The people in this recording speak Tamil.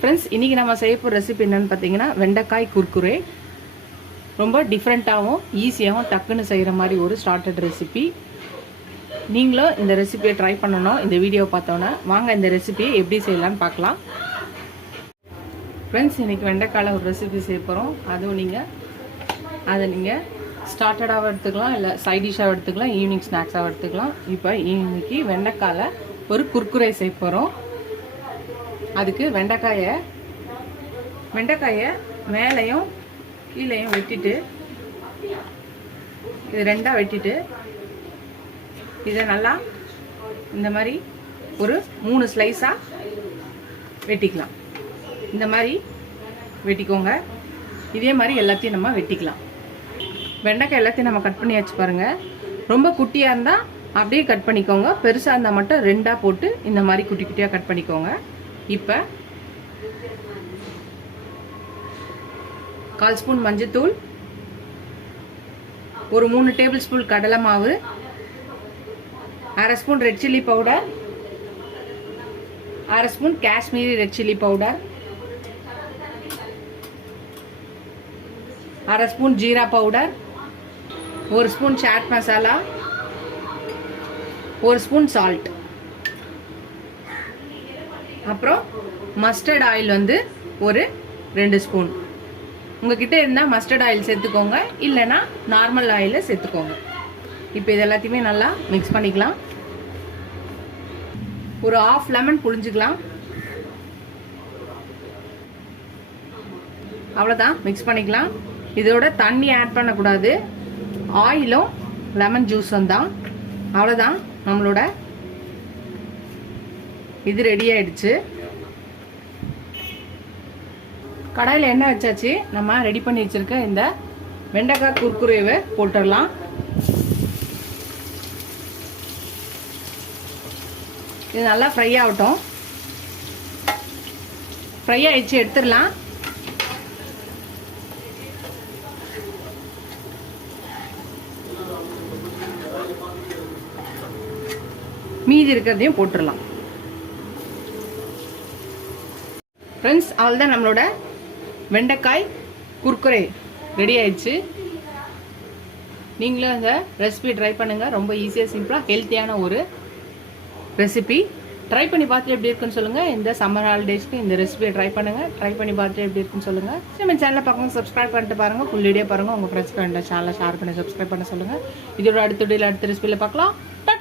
ஃப்ரெண்ட்ஸ், இன்றைக்கி நம்ம செய்ய போகிற ரெசிபி என்னென்னு பார்த்தீங்கன்னா வெண்டைக்காய் குர்குரே. ரொம்ப டிஃப்ரெண்ட்டாகவும் ஈஸியாகவும் டக்குன்னு செய்கிற மாதிரி ஒரு ஸ்டார்டட் ரெசிபி. நீங்களும் இந்த ரெசிபியை ட்ரை பண்ணணும். இந்த வீடியோவை பார்த்தோன்னே வாங்க இந்த ரெசிபியை எப்படி செய்யலான்னு பார்க்கலாம். ஃப்ரெண்ட்ஸ், இன்றைக்கி வெண்டைக்காயில் ஒரு ரெசிபி செய்ய போகிறோம். அதுவும் அதை நீங்கள் ஸ்டார்டடாகவும் எடுத்துக்கலாம், இல்லை சைட் டிஷ்ஷாகவும் எடுத்துக்கலாம், ஈவினிங் ஸ்நாக்ஸாகவும் எடுத்துக்கலாம். இப்போ இன்றைக்கி வெண்டைக்காயில் ஒரு குர்குரே செய்ய போகிறோம். அதுக்கு வெண்டைக்காயை மேலையும் கீழையும் வெட்டிட்டு, இது ரெண்டாக வெட்டிட்டு, இதை நல்லா இந்த மாதிரி ஒரு 3 ஸ்லைஸாக வெட்டிக்கலாம். இந்த மாதிரி வெட்டிக்கோங்க. இதே மாதிரி எல்லாத்தையும் நம்ம வெட்டிக்கலாம். வெண்டைக்காய் எல்லாத்தையும் நம்ம கட் பண்ணியாச்சு பாருங்கள். ரொம்ப குட்டியாக இருந்தால் அப்படியே கட் பண்ணிக்கோங்க. பெருசாக இருந்தால் மட்டும் 2ஆக போட்டு இந்த மாதிரி குட்டி குட்டியாக கட் பண்ணிக்கோங்க. இப்போ 1/4 ஸ்பூன் மஞ்சத்தூள், ஒரு 3 டேபிள் ஸ்பூன் கடலை மாவு, 1/2 spoon red chilli powder, 1/2 spoon Kashmiri red chilli powder, 1/2 spoon jeera powder, 1 spoon chaat masala, 1 spoon salt, அப்புறம் மஸ்டர்ட் ஆயில் ஒரு 2 ஸ்பூன். உங்ககிட்ட இருந்தால் மஸ்டர்ட் ஆயில் சேர்த்துக்கோங்க, இல்லைன்னா நார்மல் ஆயிலை சேர்த்துக்கோங்க. இப்போ இது எல்லாத்தையுமே நல்லா மிக்ஸ் பண்ணிக்கலாம். ஒரு 1/2 லெமன் புழிஞ்சிக்கலாம். அவ்வளோதான், மிக்ஸ் பண்ணிக்கலாம். இதோட தண்ணி ஆட் பண்ணக்கூடாது. ஆயிலும் லெமன் ஜூஸும் தான். அவ்வளோதான், நம்மளோட இது ரெடி ஆயிடுச்சு. கடாயில் எண்ணெய் வச்சாச்சு. நம்ம ரெடி பண்ணி வச்சிருக்க இந்த வெண்டைக்காய் குர்குரேவை போட்டுடலாம். இது நல்லா ஃப்ரை ஆகட்டும். ஃப்ரை ஆயிடுச்சு, எடுத்துடலாம். மீதி இருக்கிறதையும் போட்டுடலாம். ஃப்ரெண்ட்ஸ், அவ்வளோதான், நம்மளோட வெண்டைக்காய் குர்குரே ரெடி ஆயிடுச்சு. நீங்களும் இந்த ரெசிபி ட்ரை பண்ணுங்கள். ரொம்ப ஈஸியாக, சிம்பிளாக, ஹெல்த்தியான ஒரு ரெசிபி. ட்ரை பண்ணி பார்த்துட்டு எப்படி இருக்குன்னு சொல்லுங்கள். இந்த சம்மர் ஹாலிடேஸ்க்கு இந்த ரெசிபியை ட்ரை பண்ணுங்கள். ட்ரை பண்ணி பார்த்துட்டு எப்படி இருக்குன்னு சொல்லுங்கள். நம்ம சேனலை பார்க்கணும், சப்ஸ்கிரைப் பண்ணிட்டு பாருங்கள். ஃபுல் வீடியோ பாருங்கள். உங்கள் ஃப்ரெண்ட்ஸ்க்கு இந்த சேனலை ஷேர் பண்ணி சப்ஸ்கிரைப் பண்ண சொல்லுங்கள். இதோட அடுத்த ரெசிபியில் பார்க்கலாம்.